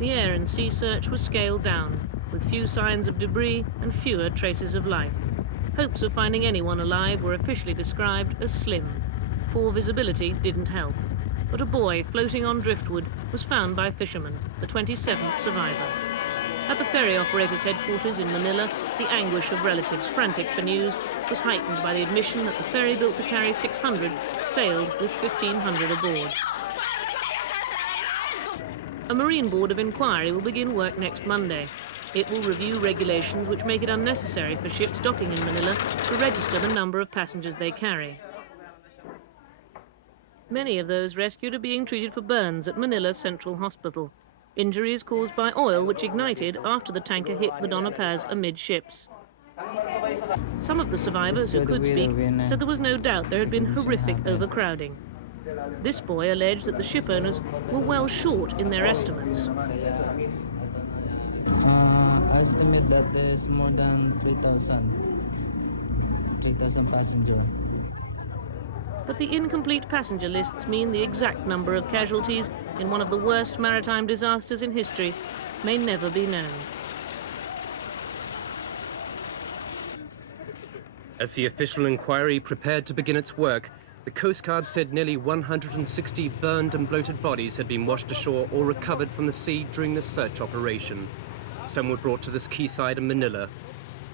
the air and sea search was scaled down, with few signs of debris and fewer traces of life. Hopes of finding anyone alive were officially described as slim. Poor visibility didn't help. But a boy floating on driftwood was found by fishermen, the 27th survivor. At the ferry operator's headquarters in Manila, the anguish of relatives frantic for news was heightened by the admission that the ferry built to carry 600 sailed with 1,500 aboard. A Marine Board of Inquiry will begin work next Monday. It will review regulations which make it unnecessary for ships docking in Manila to register the number of passengers they carry. Many of those rescued are being treated for burns at Manila Central Hospital. Injuries caused by oil which ignited after the tanker hit the Dona Paz amidships. Some of the survivors who could speak said there was no doubt there had been horrific overcrowding. This boy alleged that the ship owners were well short in their estimates. I estimate that there's more than 3,000 passengers. But the incomplete passenger lists mean the exact number of casualties in one of the worst maritime disasters in history may never be known. As the official inquiry prepared to begin its work, the Coast Guard said nearly 160 burned and bloated bodies had been washed ashore or recovered from the sea during the search operation. Some were brought to this quayside in Manila.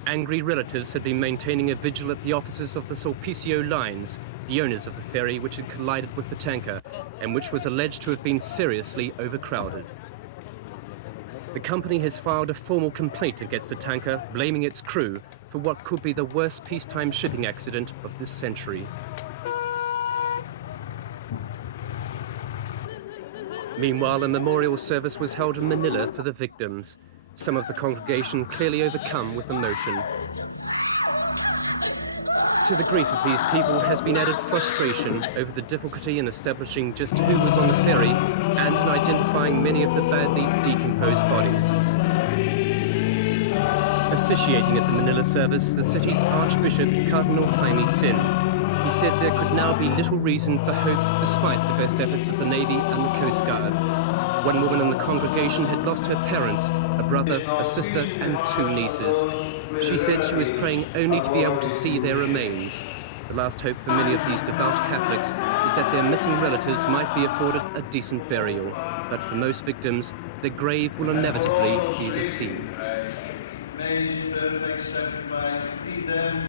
Angry relatives had been maintaining a vigil at the offices of the Sulpicio Lines, the owners of the ferry which had collided with the tanker and which was alleged to have been seriously overcrowded. The company has filed a formal complaint against the tanker, blaming its crew for what could be the worst peacetime shipping accident of this century. Meanwhile, a memorial service was held in Manila for the victims, some of the congregation clearly overcome with emotion. To the grief of these people has been added frustration over the difficulty in establishing just who was on the ferry and in identifying many of the badly decomposed bodies. Officiating at the Manila service, the city's Archbishop, Cardinal Jaime Sin, he said there could now be little reason for hope despite the best efforts of the Navy and the Coast Guard. One woman in the congregation had lost her parents, a brother, a sister and 2 nieces. She said she was praying only to be able to see their remains. The last hope for many of these devout Catholics is that their missing relatives might be afforded a decent burial. But for most victims, their grave will inevitably be the sea.